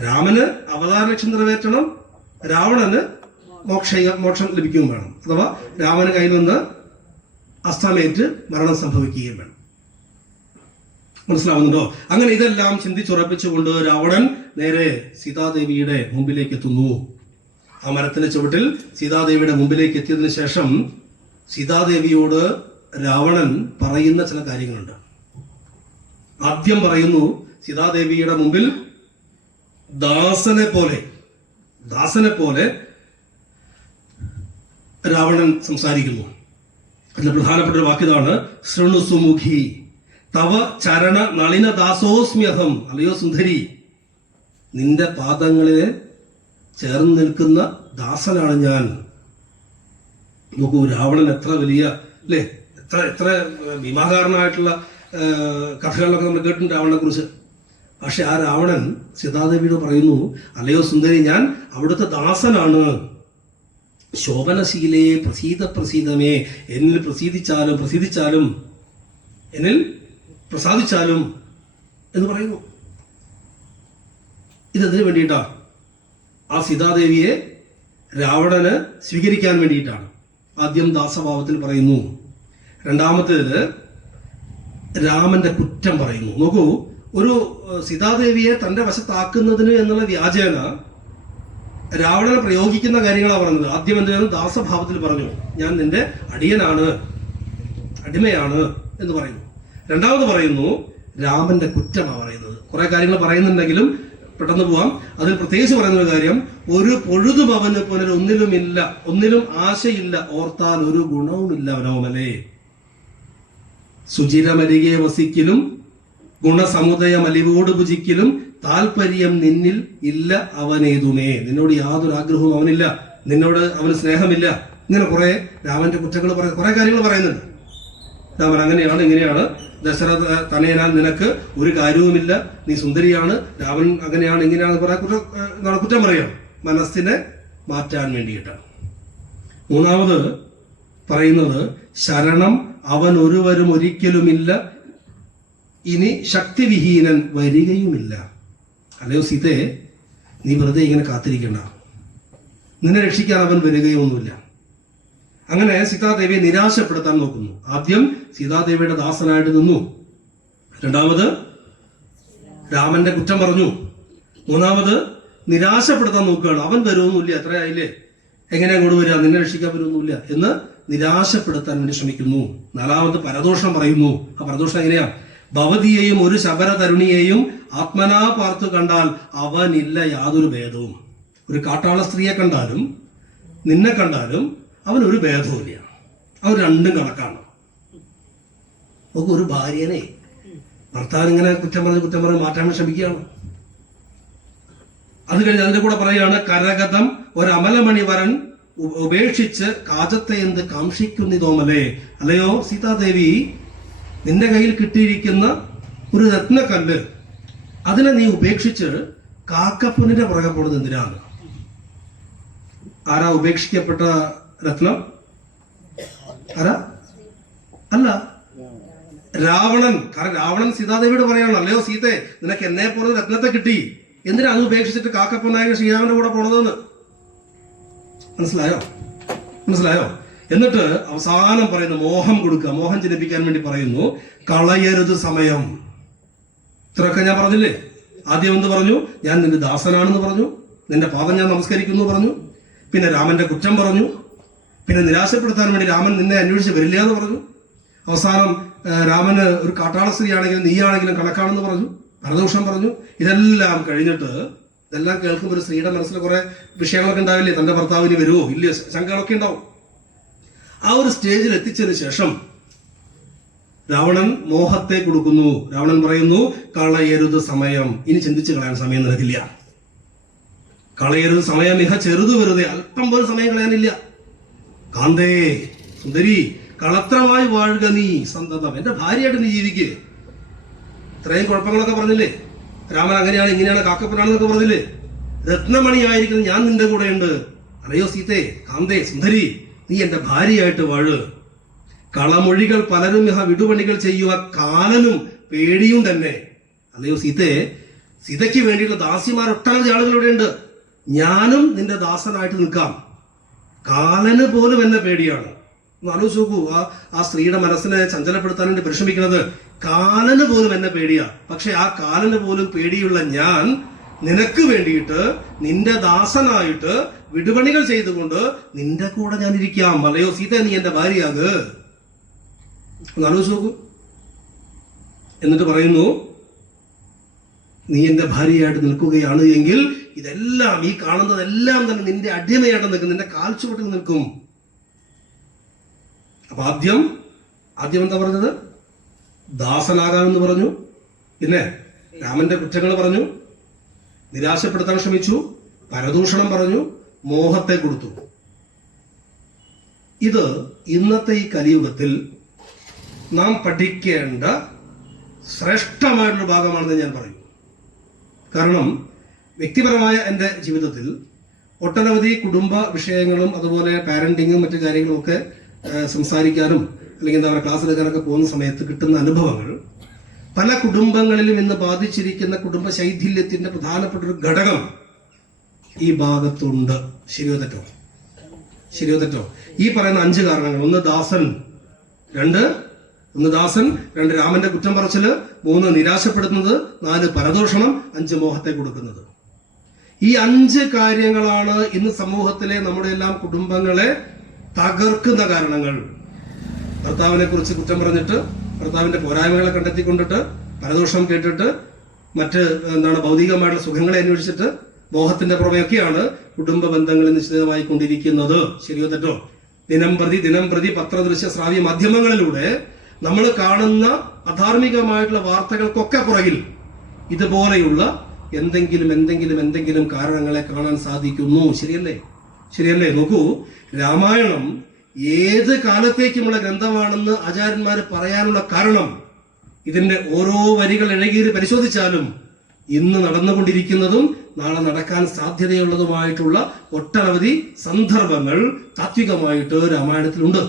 രാമന് അവതാര ലക്ഷ്യം നിറവേറ്റണം രാവണന് മോക്ഷ മോക്ഷം ലഭിക്കുകയും വേണം. അഥവാ രാമന് കയ്യിൽ നിന്ന് അസ്തമേറ്റ് മരണം സംഭവിക്കുകയും വേണം. മനസ്സിലാവുന്നുണ്ടോ? അങ്ങനെ ഇതെല്ലാം ചിന്തിച്ചുറപ്പിച്ചുകൊണ്ട് രാവണൻ നേരെ സീതാദേവിയുടെ മുമ്പിലേക്ക് എത്തുന്നു. ആ മരത്തിന്റെ ചുവട്ടിൽ സീതാദേവിയുടെ മുമ്പിലേക്ക് എത്തിയതിനു ശേഷം സീതാദേവിയോട് രാവണൻ പറയുന്ന ചില കാര്യങ്ങളുണ്ട്. ആദ്യം പറയുന്നു സീതാദേവിയുടെ മുമ്പിൽ ദാസനെ പോലെ ദാസനെ പോലെ രാവണൻ സംസാരിക്കുന്നു അതിൽ പ്രധാനപ്പെട്ട ഒരു വാക്കിതാണ് ശൃണുസുമുഖി തവ ചരണ നളിന ദാസോസ്മ്യഹം അല്ലയോ സുന്ദരി നിന്റെ പാദങ്ങളിൽ ചേർന്ന് നിൽക്കുന്ന ദാസനാണ് ഞാൻ. നോക്കൂ രാവണൻ എത്ര വലിയ അല്ലേ? എത്ര എത്ര ഭീമാകാരനായിട്ടുള്ള കഥകളൊക്കെ നമ്മൾ കേട്ടിട്ടുണ്ട് രാവണനെ കുറിച്ച് പക്ഷെ ആ രാവണൻ സീതാദേവിയോട് പറയുന്നു അല്ലയോ സുന്ദരി ഞാൻ അവിടുത്തെ ദാസനാണ്. ശോഭനശീലേ പ്രസീത പ്രസീതമേ. എന്നിൽ പ്രസീദിച്ചാലും പ്രസീദിച്ചാലും എന്നിൽ പ്രസാദിച്ചാലും എന്ന് പറയുന്നു. ഇതെന്തിനു വേണ്ടിയിട്ടാ? ആ സീതാദേവിയെ രാവണന് സ്വീകരിക്കാൻ വേണ്ടിയിട്ടാണ്. ആദ്യം ദാസഭാവത്തിൽ പറയുന്നു. രണ്ടാമത്തേത് രാമന്റെ കുറ്റം പറയുന്നു. നോക്കൂ ഒരു സീതാദേവിയെ തന്റെ വശത്താക്കുന്നതിന് എന്നുള്ള വ്യാജേന രാവണനെ പ്രയോഗിക്കുന്ന കാര്യങ്ങളാണ് പറഞ്ഞത്. ആദ്യം എന്ത് ദാസഭാവത്തിൽ പറഞ്ഞു ഞാൻ നിന്റെ അടിയനാണ് അടിമയാണ് എന്ന് പറയുന്നു. രണ്ടാമത് പറയുന്നു രാമന്റെ കുറ്റമാണ് പറയുന്നത്. കുറെ കാര്യങ്ങൾ പറയുന്നുണ്ടെങ്കിലും പെട്ടെന്ന് പോവാം. അതിൽ പ്രത്യേകിച്ച് പറയുന്ന ഒരു കാര്യം ഒരു പൊഴുതും അവന് പുനരൊന്നിലുമില്ല ഒന്നിലും ആശയില്ല ഓർത്താൽ ഒരു ഗുണവുമില്ല അവനോമലേ സുചിരമരികെ വസിക്കലും ഗുണസമുദയം അലിവോട് ഭുജിക്കലും താല്പര്യം നിന്നിൽ ഇല്ല അവനേതുമേ. നിന്നോട് യാതൊരു ആഗ്രഹവും അവനില്ല. നിന്നോട് അവന് സ്നേഹമില്ല. ഇങ്ങനെ കുറെ രാമന്റെ കുറ്റങ്ങൾ പറയുന്നത് കുറെ കാര്യങ്ങൾ പറയുന്നുണ്ട്. രാമൻ അങ്ങനെയാണ് ഇങ്ങനെയാണ്. ദശരഥ തനയനാൽ നിനക്ക് ഒരു കാര്യവുമില്ല. നീ സുന്ദരിയാണ്. രാമൻ അങ്ങനെയാണ് ഇങ്ങനെയാണ് കുറെ കുറ്റം കുറ്റം പറയാം മനസ്സിനെ മാറ്റാൻ വേണ്ടിയിട്ടാണ്. മൂന്നാമത് പറയുന്നത് ശരണം അവൻ ഒരുവരും ഒരിക്കലുമില്ല. ഇനി ശക്തിവിഹീനൻ വരികയുമില്ല. അല്ലയോ സീതേ നീ വെറുതെ ഇങ്ങനെ കാത്തിരിക്കണ്ട. നിന്നെ രക്ഷിക്കാൻ അവൻ വരികയൊന്നുമില്ല. അങ്ങനെ സീതാദേവിയെ നിരാശപ്പെടുത്താൻ നോക്കുന്നു. ആദ്യം സീതാദേവിയുടെ ദാസനായിട്ട് നിന്നു. രണ്ടാമത് രാമന്റെ കുറ്റം പറഞ്ഞു. മൂന്നാമത് നിരാശപ്പെടുത്താൻ നോക്കുകയാണ്. അവൻ വരുമൊന്നുമില്ല എത്രയായില്ലേ? എങ്ങനെ അങ്ങോട്ട് വരിക? നിന്നെ രക്ഷിക്കാൻ വരുമൊന്നുമില്ല എന്ന് നിരാശപ്പെടുത്താൻ വേണ്ടി ശ്രമിക്കുന്നു. നാലാമത് പരദോഷം പറയുന്നു. ആ പരദോഷം എങ്ങനെയാ? ഭവതിയെയും ഒരു ശബര തരുണിയെയും ആത്മനാ പാർത്തു കണ്ടാൽ അവനില്ല യാതൊരു ഭേദവും. ഒരു കാട്ടാള സ്ത്രീയെ കണ്ടാലും നിന്നെ കണ്ടാലും അവൻ ഒരു ഭേദവുമില്ല അവൻ രണ്ടും കണക്കാണ്. നമുക്ക് ഒരു ഭാര്യനെ ഭർത്താവ് ഇങ്ങനെ കുറ്റം പറഞ്ഞ് കുറ്റം പറഞ്ഞ് മാറ്റാൻ ശ്രമിക്കുകയാണ്. അത് കഴിഞ്ഞ് അതിന്റെ കൂടെ പറയുകയാണ് കരഗതം ഒരമലമണിവരൻ ഉപേക്ഷിച്ച് കാജത്തെ എന്ത് കാംക്ഷിക്കുന്നിതോമലേ? അല്ലയോ സീതാദേവി നിന്റെ കയ്യിൽ കിട്ടിയിരിക്കുന്ന ഒരു രത്നക്കല്ല് അതിനെ നീ ഉപേക്ഷിച്ച് കാക്കപ്പുനിന്റെ പുറകെ പോകുന്നത് എന്തിനാണ്? ആരാ ഉപേക്ഷിക്കപ്പെട്ട രത്നം? ആരാ? അല്ല. രാവണൻ. കാരണം രാവണൻ സീതാദേവിയോട് പറയാണ് അല്ലയോ സീതെ നിനക്ക് എന്നെ പോലെ രത്നത്തെ കിട്ടി. എന്തിനാ അത് ഉപേക്ഷിച്ചിട്ട് കാക്കപ്പനായ ശ്രീരാമന്റെ കൂടെ പോണതെന്ന്? മനസ്സിലായോ? മനസ്സിലായോ? എന്നിട്ട് അവസാനം പറയുന്നു മോഹം കൊടുക്കുക. മോഹം ജനിപ്പിക്കാൻ വേണ്ടി പറയുന്നു കളയരുത് സമയം. ഇത്രയൊക്കെ ഞാൻ പറഞ്ഞില്ലേ? ആദ്യം എന്ത് പറഞ്ഞു? ഞാൻ നിന്റെ ദാസനാണെന്ന് പറഞ്ഞു നിന്റെ പാദം ഞാൻ നമസ്കരിക്കുന്നു പറഞ്ഞു. പിന്നെ രാമന്റെ കുറ്റം പറഞ്ഞു. പിന്നെ നിരാശപ്പെടുത്താൻ വേണ്ടി രാമൻ നിന്നെ അന്വേഷിച്ച് വരില്ല എന്ന് പറഞ്ഞു. അവസാനം രാമന് ഒരു കാട്ടാള സ്ത്രീ ആണെങ്കിലും നീയാണെങ്കിലും കണക്കാണെന്ന് പറഞ്ഞു. പരദോഷം പറഞ്ഞു. ഇതെല്ലാം കഴിഞ്ഞിട്ട് ഇതെല്ലാം കേൾക്കുമ്പോൾ ഒരു സ്ത്രീയുടെ മനസ്സിൽ കുറെ വിഷയങ്ങളൊക്കെ ഉണ്ടാവില്ലേ? തന്റെ ഭർത്താവിന് വരുമോ ഇല്ലയോ? ശങ്കകളൊക്കെ ഉണ്ടാവും. ആ ഒരു സ്റ്റേജിൽ എത്തിച്ചതിന് ശേഷം രാവണൻ മോഹത്തെ കൊടുക്കുന്നു. രാവണൻ പറയുന്നു കളയരുത് സമയം. ഇനി ചിന്തിച്ചു കളയാൻ സമയം നിനക്കില്ല. കളയരുത് സമയം മിക ചെറുത് വെറുതെ അല്പം പോലും സമയം കളയാനില്ല. കാന്തേ സുന്ദരി കളത്രമായി വാഴുക നീ സന്തതം. എന്റെ ഭാര്യയായിട്ട് നീ ജീവിക്കേ. ഇത്രയും കുഴപ്പങ്ങളൊക്കെ പറഞ്ഞില്ലേ? രാമൻ അങ്ങനെയാണ് ഇങ്ങനെയാണ് കാക്കപ്പനാണെന്നൊക്കെ പറഞ്ഞില്ലേ? രത്നമണിയായിരിക്കുന്ന ഞാൻ നിന്റെ കൂടെയുണ്ട്. അറിയോ സീതേ കാന്തേ സുന്ദരി നീ എന്റെ ഭാര്യയായിട്ട് വാഴ്. കളമൊഴികൾ പലരും ഇഹ വിടുപണികൾ ചെയ്യുക കാലനും പേടിയും തന്നെ. അല്ലയോ സീതേ സീതയ്ക്ക് വേണ്ടിയിട്ടുള്ള ദാസിമാർ ഒട്ടനവധി ആളുകൾ ഇവിടെയുണ്ട് ഞാനും നിന്റെ ദാസനായിട്ട് നിൽക്കാം. കാലന് പോലും എന്നെ പേടിയാണ്. ഒന്ന് ആലോചിച്ച് നോക്കൂ ആ ആ സ്ത്രീയുടെ മനസ്സിനെ ചഞ്ചലപ്പെടുത്താൻ വേണ്ടി പരിശ്രമിക്കുന്നത് കാലന് പോലും എന്നെ പേടിയാ. പക്ഷെ ആ കാലന് പോലും പേടിയുള്ള ഞാൻ നിനക്ക് വേണ്ടിയിട്ട് നിന്റെ ദാസനായിട്ട് വിടുപണികൾ ചെയ്തുകൊണ്ട് നിന്റെ കൂടെ ഞാൻ ഇരിക്കാം. അല്ലയോ സീത നീ എന്റെ ഭാര്യയാക്. ഒന്ന് ആലോചിച്ച് നോക്കൂ. എന്നിട്ട് പറയുന്നു നീ എന്റെ ഭാര്യയായിട്ട് നിൽക്കുകയാണ് എങ്കിൽ ഇതെല്ലാം ഈ കാണുന്നതെല്ലാം തന്നെ നിന്റെ അടിമയായിട്ട് നിൽക്കും. നിന്റെ കാൽച്ചുവട്ടിൽ നിൽക്കും. അപ്പൊ ആദ്യം ആദ്യം എന്താ പറഞ്ഞത്? ദാസനാകാമെന്ന് പറഞ്ഞു. പിന്നെ രാമന്റെ കുറ്റങ്ങൾ പറഞ്ഞു. നിരാശപ്പെടുത്താൻ ശ്രമിച്ചു. പരദൂഷണം പറഞ്ഞു. മോഹത്തെ കൊടുത്തു. ഇത് ഇന്നത്തെ ഈ കലിയുഗത്തിൽ നാം പഠിക്കേണ്ട ശ്രേഷ്ഠമായിട്ടുള്ള ഭാഗമാണെന്ന് ഞാൻ പറയും. കാരണം വ്യക്തിപരമായ എന്റെ ജീവിതത്തിൽ ഒട്ടനവധി കുടുംബ വിഷയങ്ങളും അതുപോലെ പാരന്റിങ്ങും മറ്റു കാര്യങ്ങളും ഒക്കെ സംസാരിക്കാനും അല്ലെങ്കിൽ എന്താ പറയുക ക്ലാസ് എടുക്കാനൊക്കെ പോകുന്ന സമയത്ത് കിട്ടുന്ന അനുഭവങ്ങൾ പല കുടുംബങ്ങളിലും ഇന്ന് ബാധിച്ചിരിക്കുന്ന കുടുംബ ശൈഥില്യത്തിന്റെ പ്രധാനപ്പെട്ട ഒരു ഘടകം ഈ ഭാഗത്തുണ്ട്. ശരിയോ തെറ്റോ? ശരിയോ തെറ്റോ? ഈ പറയുന്ന അഞ്ച് കാരണങ്ങൾ. ഒന്ന് ദാസൻ രണ്ട് ഒന്ന് ദാസൻ രണ്ട് രാമന്റെ കുറ്റം പറച്ചിൽ മൂന്ന് നിരാശപ്പെടുത്തുന്നത് നാല് പരദൂഷണം അഞ്ച് മോഹത്തെ കൊടുക്കുന്നത്. ഈ അഞ്ച് കാര്യങ്ങളാണ് ഇന്ന് സമൂഹത്തിലെ നമ്മുടെ എല്ലാം കുടുംബങ്ങളെ തകർക്കുന്ന കാരണങ്ങൾ. ഭർത്താവിനെ കുറിച്ച് കുറ്റം പറഞ്ഞിട്ട് ഭർത്താവിന്റെ പോരായ്മകളെ കണ്ടെത്തിക്കൊണ്ടിട്ട് പരദോഷം കേട്ടിട്ട് മറ്റ് എന്താണ് ഭൗതികമായിട്ടുള്ള സുഖങ്ങളെ അന്വേഷിച്ചിട്ട് മോഹത്തിന്റെ പുറമെയൊക്കെയാണ് കുടുംബ ബന്ധങ്ങളിൽ നിശ്ചിതമായി കൊണ്ടിരിക്കുന്നത്. ശരിയോ തെറ്റോ? ദിനം പ്രതി ദിനം പ്രതി പത്രദൃശ്യ ശ്രാവ്യ മാധ്യമങ്ങളിലൂടെ നമ്മൾ കാണുന്ന അധാർമികമായിട്ടുള്ള വാർത്തകൾക്കൊക്കെ പുറകിൽ ഇതുപോലെയുള്ള എന്തെങ്കിലും എന്തെങ്കിലും എന്തെങ്കിലും കാരണങ്ങളെ കാണാൻ സാധിക്കുന്നു. ശരിയല്ലേ? ശരിയല്ലേ? നോക്കൂ രാമായണം ഏത് കാലത്തേക്കുമുള്ള ഗ്രന്ഥമാണെന്ന് ആചാര്യന്മാർ പറയാനുള്ള കാരണം ഇതിന്റെ ഓരോ വരികൾ ഇഴകീറി പരിശോധിച്ചാലും ഇന്ന് നടന്നുകൊണ്ടിരിക്കുന്നതും നാളെ നടക്കാൻ സാധ്യതയുള്ളതുമായിട്ടുള്ള ഒട്ടനവധി സന്ദർഭങ്ങൾ താത്വികമായിട്ട് രാമായണത്തിലുണ്ട്.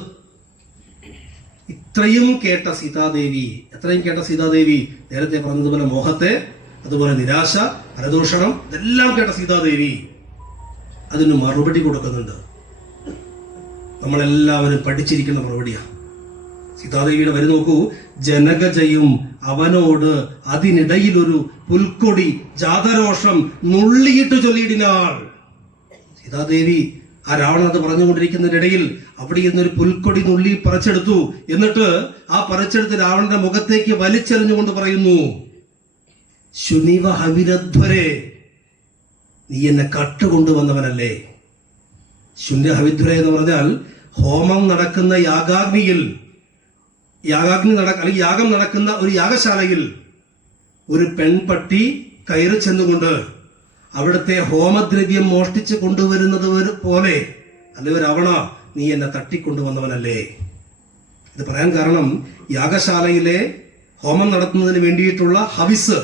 ഇത്രയും കേട്ട സീതാദേവി എത്രയും കേട്ട സീതാദേവി നേരത്തെ പറഞ്ഞതുപോലെ മോഹത്തെ അതുപോലെ നിരാശ പരദൂഷണം ഇതെല്ലാം കേട്ട സീതാദേവി അതിന് മറുപടി കൊടുക്കുന്നുണ്ട്. നമ്മളെല്ലാവരും പഠിച്ചിരിക്കുന്ന മറുപടിയാണ് സീതാദേവിയുടെ വരി നോക്കൂ. ജനകജയും അവനോട് അതിനിടയിൽ ഒരു പുൽക്കൊടി ജാതരോഷം നുള്ളിയിട്ട് ചൊല്ലിയിടിനാൾ. സീതാദേവി ആ രാവണൻ അത് പറഞ്ഞുകൊണ്ടിരിക്കുന്നതിനിടയിൽ അവിടെ ഇരുന്നൊരു പുൽക്കൊടി നുള്ളി പറിച്ചെടുത്തു. എന്നിട്ട് ആ പറിച്ചെടുത്ത് രാവണന്റെ മുഖത്തേക്ക് വലിച്ചെറിഞ്ഞുകൊണ്ട് പറയുന്നു ശുനിവ ഹവിരധ്വരെ നീ എന്നെ കട്ടുകൊണ്ടുവന്നവനല്ലേ? ശുന്യ ഹവിധ്വര എന്ന് പറഞ്ഞാൽ ഹോമം നടക്കുന്ന യാഗാഗ്നിയിൽ യാഗാഗ്നി നട അല്ലെങ്കിൽ യാഗം നടക്കുന്ന ഒരു യാഗശാലയിൽ ഒരു പെൺപട്ടി കയറി ചെന്നുകൊണ്ട് അവിടുത്തെ ഹോമദ്രവ്യം മോഷ്ടിച്ച് കൊണ്ടുവരുന്നത് പോലെ അല്ലെ ഒരു അവണ നീ എന്നെ തട്ടിക്കൊണ്ടുവന്നവനല്ലേ? ഇത് പറയാൻ കാരണം യാഗശാലയിലെ ഹോമം നടത്തുന്നതിന് വേണ്ടിയിട്ടുള്ള ഹവിസ്.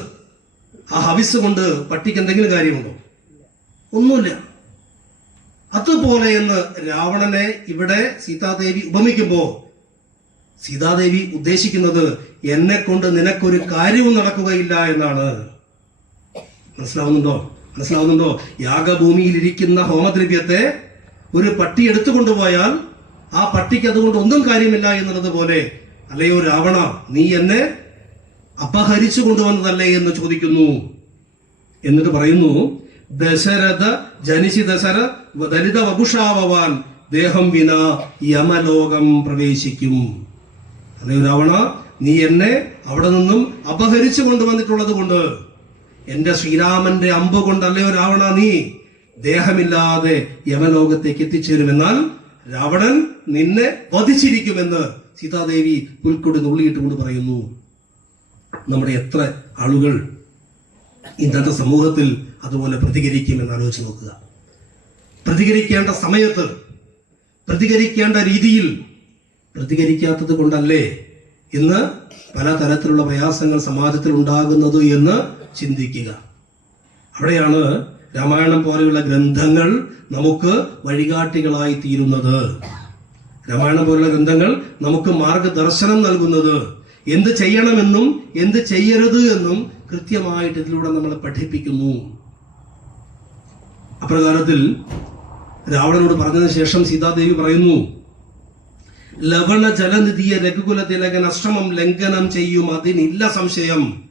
ആ ഹവിസ് കൊണ്ട് പട്ടിക്ക് എന്തെങ്കിലും കാര്യമുണ്ടോ? ഒന്നുമില്ല. അതുപോലെ എന്ന് രാവണനെ ഇവിടെ സീതാദേവി ഉപമിക്കുമ്പോ സീതാദേവി ഉദ്ദേശിക്കുന്നത് എന്നെ കൊണ്ട് നിനക്കൊരു കാര്യവും നടക്കുകയില്ല എന്നാണ്. മനസ്സിലാവുന്നുണ്ടോ? മനസ്സിലാവുന്നുണ്ടോ? യാഗഭൂമിയിൽ ഇരിക്കുന്ന ഹോമദ്രവ്യത്തെ ഒരു പട്ടി എടുത്തു കൊണ്ടുപോയാൽ ആ പട്ടിക്ക് അതുകൊണ്ട് ഒന്നും കാര്യമില്ല എന്നുള്ളത് പോലെ അല്ലയോ രാവണ നീ എന്നെ അപഹരിച്ചു കൊണ്ടുവന്നതല്ലേ എന്ന് ചോദിക്കുന്നു. എന്നിട്ട് പറയുന്നു ദശരഥ ജനിസി ദശര ദലിത വകുഷാവാൻ ദേഹം വിന യമലോകം പ്രവേശിക്കും. അല്ലയോ രാവണ നീ എന്നെ അവിടെ നിന്നും അപഹരിച്ചു കൊണ്ടുവന്നിട്ടുള്ളത് കൊണ്ട് എന്റെ ശ്രീരാമന്റെ അമ്പ് കൊണ്ടല്ലയോ രാവണ നീ ദേഹമില്ലാതെ യമലോകത്തേക്ക് എത്തിച്ചേരുമെന്നാൽ രാവണൻ നിന്നെ വധിച്ചിരിക്കുമെന്ന് സീതാദേവി പുൽക്കൊടി നുള്ളിയിട്ടുകൊണ്ട് പറയുന്നു. നമ്മുടെ എത്ര ആളുകൾ ഇന്നത്തെ സമൂഹത്തിൽ അതുപോലെ പ്രതികരിക്കുമെന്ന് ആലോചിച്ച് നോക്കുക. പ്രതികരിക്കേണ്ട സമയത്ത് പ്രതികരിക്കേണ്ട രീതിയിൽ പ്രതികരിക്കാത്തത് കൊണ്ടല്ലേ ഇന്ന് പല തരത്തിലുള്ള പ്രയാസങ്ങൾ സമാജത്തിൽ ഉണ്ടാകുന്നത് എന്ന് ചിന്തിക്കുക. അവിടെയാണ് രാമായണം പോലെയുള്ള ഗ്രന്ഥങ്ങൾ നമുക്ക് വഴികാട്ടികളായി തീരുന്നത്. രാമായണം പോലുള്ള ഗ്രന്ഥങ്ങൾ നമുക്ക് മാർഗദർശനം നൽകുന്നത്. എന്ത് ചെയ്യണമെന്നും എന്ത് ചെയ്യരുത് എന്നും കൃത്യമായിട്ട് ഇതിലൂടെ നമ്മളെ പഠിപ്പിക്കുന്നു. അപ്രകാരത്തിൽ രാവണനോട് പറഞ്ഞതിന് ശേഷം സീതാദേവി പറയുന്നു ലവണ ജലനിധിയെ രഘുകുല തിലകൻ അശ്രമം ലംഘനം ചെയ്യും അതിനില്ല സംശയം.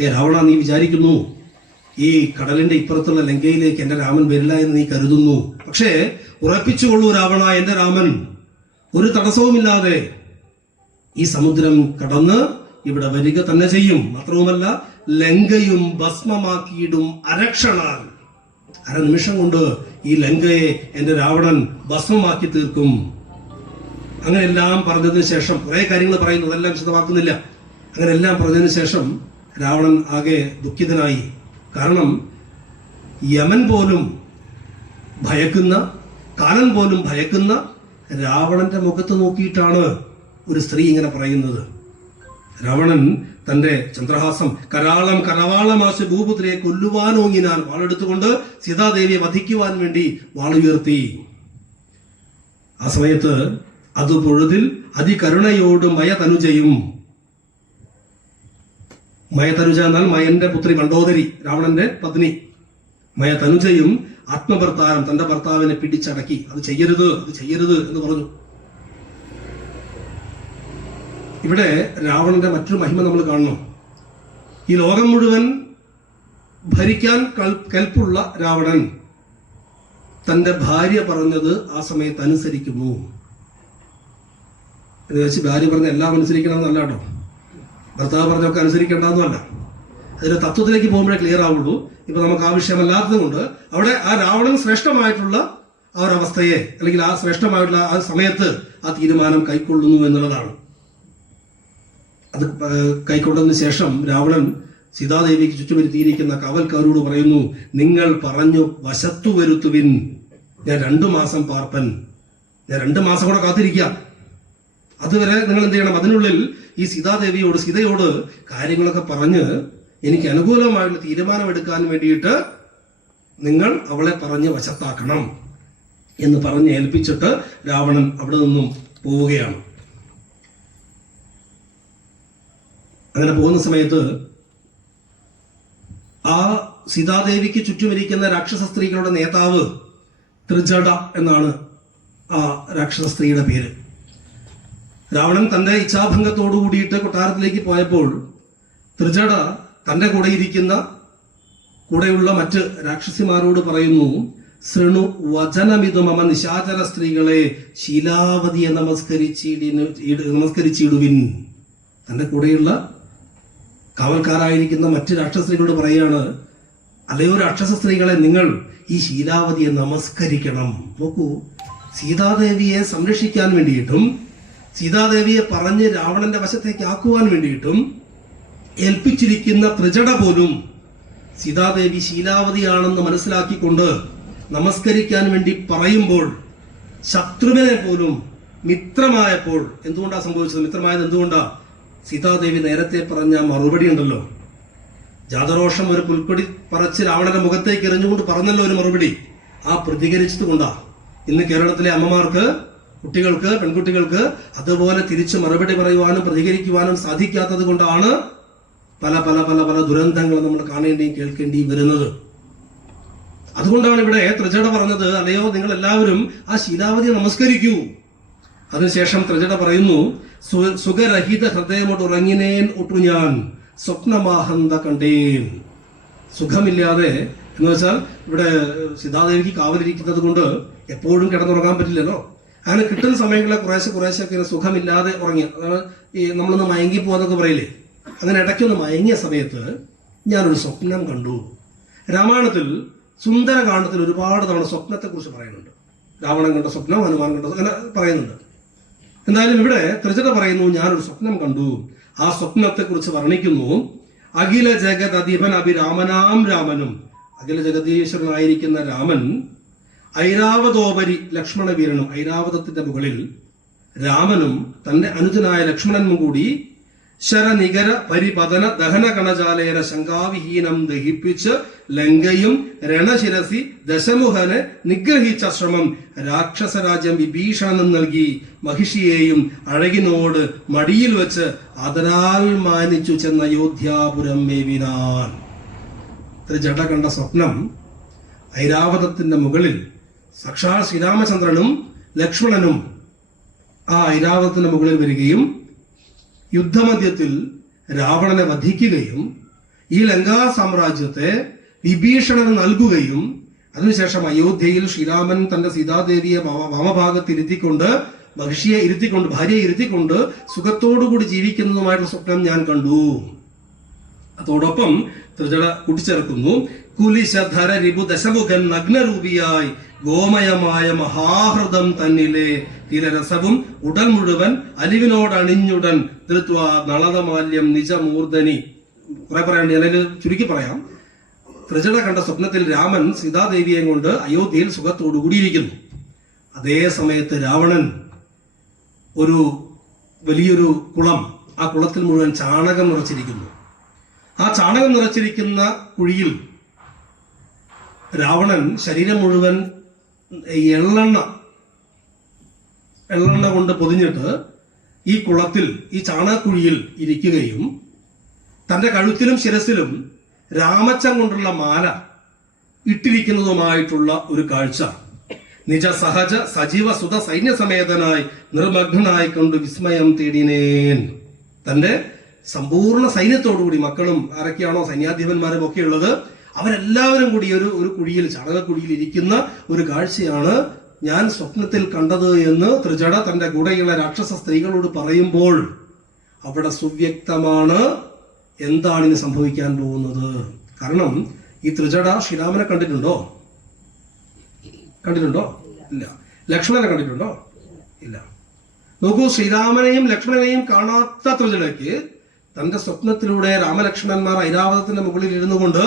ഏ രാവണ നീ വിചാരിക്കുന്നു ഈ കടലിന്റെ ഇപ്പുറത്തുള്ള ലങ്കയിലേക്ക് എന്റെ രാമൻ വരില്ല എന്ന് നീ കരുതുന്നു. പക്ഷേ ഉറപ്പിച്ചുകൊള്ളൂ രാവണ എന്റെ രാമൻ. ഒരു തടസ്സവുമില്ലാതെ ഈ സമുദ്രം കടന്ന് ഇവിടെ വരിക തന്നെ ചെയ്യും. മാത്രവുമല്ല ലങ്കയും ഭസ്മമാക്കിയിടും അരക്ഷണാൽ. അരനിമിഷം കൊണ്ട് ഈ ലങ്കയെ എന്റെ രാവണൻ ഭസ്മമാക്കി തീർക്കും. അങ്ങനെ എല്ലാം പറഞ്ഞതിന് ശേഷം കുറേ കാര്യങ്ങൾ പറയുന്നു അതെല്ലാം വിശദമാക്കുന്നില്ല. അങ്ങനെ എല്ലാം പറഞ്ഞതിന് ശേഷം രാവണൻ ആകെ ദുഃഖിതനായി. കാരണം യമൻ പോലും ഭയക്കുന്ന കാലൻ പോലും ഭയക്കുന്ന രാവണന്റെ മുഖത്ത് നോക്കിയിട്ടാണ് ഒരു സ്ത്രീ ഇങ്ങനെ പറയുന്നത്. രാവണൻ തന്റെ ചന്ദ്രഹാസം കരാളം കരവാളമാശ ഭൂപുത്രിയെ കൊല്ലുവാനോങ്ങിനാൻ വാളെടുത്തുകൊണ്ട് സീതാദേവിയെ വധിക്കുവാൻ വേണ്ടി വാളുയർത്തി. ആ സമയത്ത് അത് പൊഴുതിൽ അതികരുണയോട് മയ തനുജയും. മയ എന്നാൽ മയന്റെ പുത്രി മണ്ഡോദരി രാവണന്റെ പത്നി. മയ തനുജയും തന്റെ ഭർത്താവിനെ പിടിച്ചടക്കി. അത് ചെയ്യരുത് അത് ചെയ്യരുത് എന്ന് പറഞ്ഞു. ഇവിടെ രാവണന്റെ മറ്റൊരു മഹിമ നമ്മൾ കാണണം ഈ ലോകം മുഴുവൻ ഭരിക്കാൻ കൽപ്പുള്ള രാവണൻ തന്റെ ഭാര്യ പറഞ്ഞത് ആ സമയത്ത് അനുസരിക്കുന്നു. എന്ന് വെച്ച് ഭാര്യ പറഞ്ഞ എല്ലാം അനുസരിക്കണമെന്നല്ല കേട്ടോ. ഭർത്താവ് പറഞ്ഞൊക്കെ അനുസരിക്കേണ്ടതെന്നല്ല അതിന്റെ തത്വത്തിലേക്ക് പോകുമ്പോഴേ ക്ലിയർ ആവുള്ളൂ. ഇപ്പൊ നമുക്ക് ആവശ്യമല്ലാത്തതുകൊണ്ട് അവിടെ ആ രാവണൻ ശ്രേഷ്ഠമായിട്ടുള്ള ആ ഒരു അവസ്ഥയെ അല്ലെങ്കിൽ ആ ശ്രേഷ്ഠമായിട്ടുള്ള ആ സമയത്ത് ആ തീരുമാനം കൈക്കൊള്ളുന്നു എന്നുള്ളതാണ്. അത് കൈക്കൊണ്ടതിന് ശേഷം രാവണൻ സീതാദേവിക്ക് ചുറ്റുമരുത്തിയിരിക്കുന്ന കവൽക്കാരോട് പറയുന്നു നിങ്ങൾ പറഞ്ഞു വശത്തു വരുത്തുവിൻ ഞാൻ രണ്ടു മാസം പാർപ്പൻ. ഞാൻ രണ്ടു മാസം കൂടെ കാത്തിരിക്കാം അതുവരെ നിങ്ങൾ എന്ത് ചെയ്യണം? അതിനുള്ളിൽ ഈ സീതാദേവിയോട് സീതയോട് കാര്യങ്ങളൊക്കെ പറഞ്ഞ് എനിക്ക് അനുകൂലമായുള്ള തീരുമാനമെടുക്കാൻ വേണ്ടിയിട്ട് നിങ്ങൾ അവളെ പറഞ്ഞ് വശത്താക്കണം എന്ന് പറഞ്ഞ് ഏൽപ്പിച്ചിട്ട് രാവണൻ അവിടെ നിന്നും പോവുകയാണ്. അങ്ങനെ പോകുന്ന സമയത്ത് ആ സീതാദേവിക്ക് ചുറ്റുമിരിക്കുന്ന രാക്ഷസ സ്ത്രീകളുടെ നേതാവ് ത്രിജട എന്നാണ് ആ രാക്ഷസ സ്ത്രീയുടെ പേര്. രാവണൻ തന്റെ ഇച്ഛാഭംഗത്തോടു കൂടിയിട്ട് കൊട്ടാരത്തിലേക്ക് പോയപ്പോൾ ത്രിജട തന്റെ കൂടെ ഇരിക്കുന്ന കൂടെയുള്ള മറ്റ് രാക്ഷസിമാരോട് പറയുന്നു ശൃണു വചനമിതു മമ നിശാചര സ്ത്രീകളെ ശീലാവതിയെ നമസ്കരിച്ചിടിന് നമസ്കരിച്ചിടുവിൻ. തന്റെ കൂടെയുള്ള കാവൽക്കാരായിരിക്കുന്ന മറ്റ് രാക്ഷസ്ത്രീകളോട് പറയുകയാണ് അല്ലയോ രാക്ഷസ സ്ത്രീകളെ നിങ്ങൾ ഈ ശീലാവതിയെ നമസ്കരിക്കണം. നോക്കൂ സീതാദേവിയെ സംരക്ഷിക്കാൻ വേണ്ടിയിട്ടും സീതാദേവിയെ പറഞ്ഞ് രാവണന്റെ വശത്തേക്ക് ആക്കുവാൻ വേണ്ടിയിട്ടും ഏൽപ്പിച്ചിരിക്കുന്ന ത്രിജട പോലും സീതാദേവി ശീലാവതിയാണെന്ന് മനസ്സിലാക്കിക്കൊണ്ട് നമസ്കരിക്കാൻ വേണ്ടി പറയുമ്പോൾ ശത്രുവിനെ പോലും മിത്രമായപ്പോൾ എന്തുകൊണ്ടാ സംഭവിച്ചത്? മിത്രമായത് എന്തുകൊണ്ടാ? സീതാദേവി നേരത്തെ പറഞ്ഞ മറുപടി ഉണ്ടല്ലോ. ജാതരോഷം ഒരു പുൽക്കൊടി പറച്ച് രാവണന്റെ മുഖത്തേക്ക് എറിഞ്ഞുകൊണ്ട് പറഞ്ഞല്ലോ ഒരു മറുപടി. ആ പ്രതികരിച്ചത് കൊണ്ടാ ഇന്ന് കേരളത്തിലെ അമ്മമാർക്ക് കുട്ടികൾക്ക് പെൺകുട്ടികൾക്ക് അതുപോലെ തിരിച്ച് മറുപടി പറയുവാനും പ്രതികരിക്കുവാനും സാധിക്കാത്തത് കൊണ്ടാണ് പല പല പല പല ദുരന്തങ്ങൾ നമ്മൾ കാണേണ്ടിയും കേൾക്കേണ്ടിയും വരുന്നത്. അതുകൊണ്ടാണ് ഇവിടെ ത്രിജട പറഞ്ഞത് അല്ലയോ നിങ്ങൾ എല്ലാവരും ആ ശീലാവതിയെ നമസ്കരിക്കൂ. അതിനുശേഷം ത്രിജട പറയുന്നു "സു- സുഖരഹിത ഹൃദയമോട് ഉറങ്ങിനേൻ ഒട്ടു ഞാൻ സ്വപ്നമാഹന്ത കണ്ടേൻ. സുഖമില്ലാതെ എന്ന് വെച്ചാൽ ഇവിടെ സീതാദേവിക്ക് കാവലിരിക്കുന്നത് കൊണ്ട് എപ്പോഴും കിടന്നുറങ്ങാൻ പറ്റില്ലല്ലോ. അങ്ങനെ കിട്ടുന്ന സമയങ്ങളെ കുറേശ്ശെ കുറേശ്ശെ ഒക്കെ സുഖമില്ലാതെ ഉറങ്ങി. അതാണ് ഈ നമ്മളൊന്ന് മയങ്ങി പോകാന്നൊക്കെ പറയില്ലേ? അങ്ങനെ ഇടയ്ക്കൊന്ന് മയങ്ങിയ സമയത്ത് ഞാനൊരു സ്വപ്നം കണ്ടു. രാമായണത്തിൽ സുന്ദരകാണ്ഡത്തിൽ ഒരുപാട് തവണ സ്വപ്നത്തെക്കുറിച്ച് പറയുന്നുണ്ട്. രാവണൻ കണ്ട സ്വപ്നം ഹനുമാൻ കണ്ട അങ്ങനെ പറയുന്നുണ്ട്. എന്തായാലും ഇവിടെ ത്രിജട പറയുന്നു ഞാനൊരു സ്വപ്നം കണ്ടു. ആ സ്വപ്നത്തെക്കുറിച്ച് വർണിക്കുന്നു. അഖില ജഗത് അധീപൻ അഭിരാമനാം രാമനും. അഖില ജഗദീശ്വരനായിരിക്കുന്ന രാമൻ ഐരാവതോപരി ലക്ഷ്മണവീരനും ഐരാവതത്തിന്റെ മുകളിൽ രാമനും തന്റെ അനുജനായ ലക്ഷ്മണനും കൂടി ശരനികര പരിപതന ദഹന കണജാലേന ശങ്കാവിഹീനം ദഹിപ്പിച്ച് ലങ്കയും രണശിരസി ദശമുഖനെ നിഗ്രഹിച്ച ശ്രമം രാക്ഷസരാജ്യം വിഭീഷണനും നൽകി മഹിഷിയെയും അഴകിനോട് മടിയിൽ വെച്ച് അതരാൽ മാനിച്ചു ചെന്ന അയോധ്യാപുരം മേവിനാൻ. ജട കണ്ട സ്വപ്നം ഐരാവതത്തിന്റെ മുകളിൽ സാക്ഷാൽ ശ്രീരാമചന്ദ്രനും ലക്ഷ്മണനും ആ ഐരാവതത്തിന്റെ മുകളിൽ വരികയും യുദ്ധമധ്യത്തിൽ രാവണനെ വധിക്കുകയും ഈ ലങ്കാ സാമ്രാജ്യത്തെ വിഭീഷണന് നൽകുകയും അതിനുശേഷം അയോധ്യയിൽ ശ്രീരാമൻ തന്റെ സീതാദേവിയെ വാമ- വാമഭാഗത്ത് ഇരുത്തിക്കൊണ്ട് മഹിഷിയെ ഇരുത്തിക്കൊണ്ട് ഭാര്യയെ ഇരുത്തിക്കൊണ്ട് സുഖത്തോടുകൂടി ജീവിക്കുന്നതുമായിട്ടുള്ള സ്വപ്നം ഞാൻ കണ്ടു. അതോടൊപ്പം ത്രിജട കൂട്ടിച്ചേർക്കുന്നു. കുലിശധര രിപു ദശമുഖൻ നഗ്നരൂപിയായി ഗോമയമായ മഹാഹൃദം തന്നിലെ തിരരസവും ഉടൽ മുഴുവൻ അലിവിനോടണിഞ്ഞുടൻ തൃത്വ നളതമാല്യം നിജമൂർധനി. കുറെ പറയാണ്ട് അല്ലെങ്കിൽ ചുരുക്കി പറയാം. ത്രിജട കണ്ട സ്വപ്നത്തിൽ രാമൻ സീതാദേവിയെ കൊണ്ട് അയോധ്യയിൽ സുഖത്തോടു കൂടിയിരിക്കുന്നു. അതേ സമയത്ത് രാവണൻ ഒരു വലിയൊരു കുളം ആ കുളത്തിൽ മുഴുവൻ ചാണകം നിറച്ചിരിക്കുന്നു. ആ ചാണകം നിറച്ചിരിക്കുന്ന കുഴിയിൽ രാവണൻ ശരീരം മുഴുവൻ എള്ളെണ്ണ എള്ളെണ്ണ കൊണ്ട് പൊതിഞ്ഞിട്ട് ഈ കുളത്തിൽ ഈ ചാണകക്കുഴിയിൽ ഇരിക്കുകയും തന്റെ കഴുത്തിലും ശിരസിലും രാമച്ചം കൊണ്ടുള്ള മാല ഇട്ടിരിക്കുന്നതുമായിട്ടുള്ള ഒരു കാഴ്ച. നിജ സഹജ സജീവ സുത സൈന്യസമേതനായി നിർമഗ്നായി കൊണ്ട് വിസ്മയം തേടിനേൻ. തന്റെ സമ്പൂർണ സൈന്യത്തോടുകൂടി മക്കളും ആരൊക്കെയാണോ സൈന്യാധിപന്മാരും ഒക്കെ ഉള്ളത് അവരെല്ലാവരും കൂടി ഒരു ഒരു കുഴിയിൽ ചാണകക്കുഴിയിൽ ഇരിക്കുന്ന ഒരു കാഴ്ചയാണ് ഞാൻ സ്വപ്നത്തിൽ കണ്ടത് എന്ന് ത്രിജട തന്റെ കൂടെയുള്ള രാക്ഷസ സ്ത്രീകളോട് പറയുമ്പോൾ അവിടെ സുവ്യക്തമാണ് എന്താണ് ഇനി സംഭവിക്കാൻ പോകുന്നത്. കാരണം ഈ ത്രിജട ശ്രീരാമനെ കണ്ടിട്ടുണ്ടോ? കണ്ടിട്ടുണ്ടോ? ഇല്ല. ലക്ഷ്മണനെ കണ്ടിട്ടുണ്ടോ? ഇല്ല. നോക്കൂ ശ്രീരാമനെയും ലക്ഷ്മണനെയും കാണാത്ത ത്രിജടയ്ക്ക് തന്റെ സ്വപ്നത്തിലൂടെ രാമലക്ഷ്മണന്മാർ ഐരാവതത്തിന്റെ മുകളിൽ ഇരുന്നു കൊണ്ട്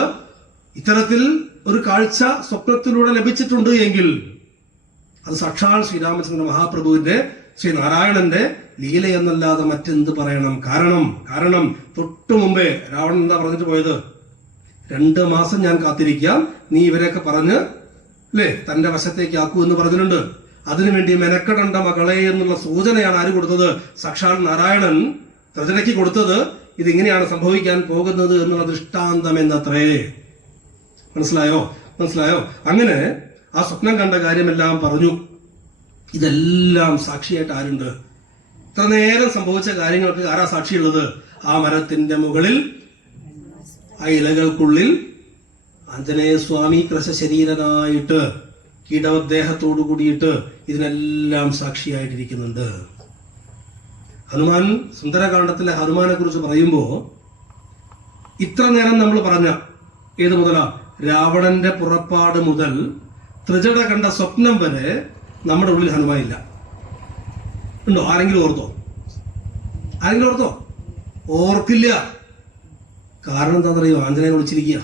ഇത്തരത്തിൽ ഒരു കാഴ്ച സ്വപ്നത്തിലൂടെ ലഭിച്ചിട്ടുണ്ട് എങ്കിൽ അത് സാക്ഷാൽ ശ്രീരാമചന്ദ്ര മഹാപ്രഭുവിന്റെ ശ്രീനാരായണന്റെ ലീല എന്നല്ലാതെ മറ്റെന്ത് പറയണം? കാരണം കാരണം തൊട്ടു മുമ്പേ രാവണൻ എന്താ പറഞ്ഞിട്ട് പോയത്? രണ്ട് മാസം ഞാൻ കാത്തിരിക്കാം നീ ഇവരെയൊക്കെ പറഞ്ഞ് അല്ലേ തന്റെ വശത്തേക്ക് ആക്കൂ എന്ന് പറഞ്ഞിട്ടുണ്ട്. അതിനുവേണ്ടി മെനക്കെടണ്ട മകളെ എന്നുള്ള സൂചനയാണ് ആര് കൊടുത്തത്? സാക്ഷാൽ നാരായണൻ രചനയ്ക്ക് കൊടുത്തത്. ഇതിങ്ങനെയാണ് സംഭവിക്കാൻ പോകുന്നത് എന്നുള്ള ദൃഷ്ടാന്തം എന്നത്രേ. മനസ്സിലായോ? മനസ്സിലായോ? അങ്ങനെ ആ സ്വപ്നം കണ്ട കാര്യമെല്ലാം പറഞ്ഞു. ഇതെല്ലാം സാക്ഷിയായിട്ട് ആരുണ്ട്? ഇത്ര നേരം സംഭവിച്ച കാര്യങ്ങൾക്ക് ആരാ സാക്ഷിയുള്ളത്? ആ മരത്തിന്റെ മുകളിൽ ആ ഇലകൾക്കുള്ളിൽ ആഞ്ജനേയ സ്വാമി കൃശശരീരനായിട്ട് കീടവദ്ദേഹത്തോടു കൂടിയിട്ട് ഇതിനെല്ലാം സാക്ഷിയായിട്ടിരിക്കുന്നുണ്ട്. ഹനുമാൻ സുന്ദരകാണ്ഡത്തിലെ ഹനുമാനെ കുറിച്ച് പറയുമ്പോൾ ഇത്ര നേരം നമ്മൾ പറഞ്ഞ ഏത് മുതലാ? രാവണന്റെ പുറപ്പാട് മുതൽ ത്രിജട കണ്ട സ്വപ്നം വരെ നമ്മുടെ ഉള്ളിൽ ഹനുമാൻ ഇല്ല ഉണ്ടോ? ആരെങ്കിലും ഓർത്തോ? ആരെങ്കിലും ഓർത്തോ? ഓർക്കില്ല. കാരണം എന്താണെന്നറിയോ? ആഞ്ജനേയൻ വിളിച്ചിരിക്കുക.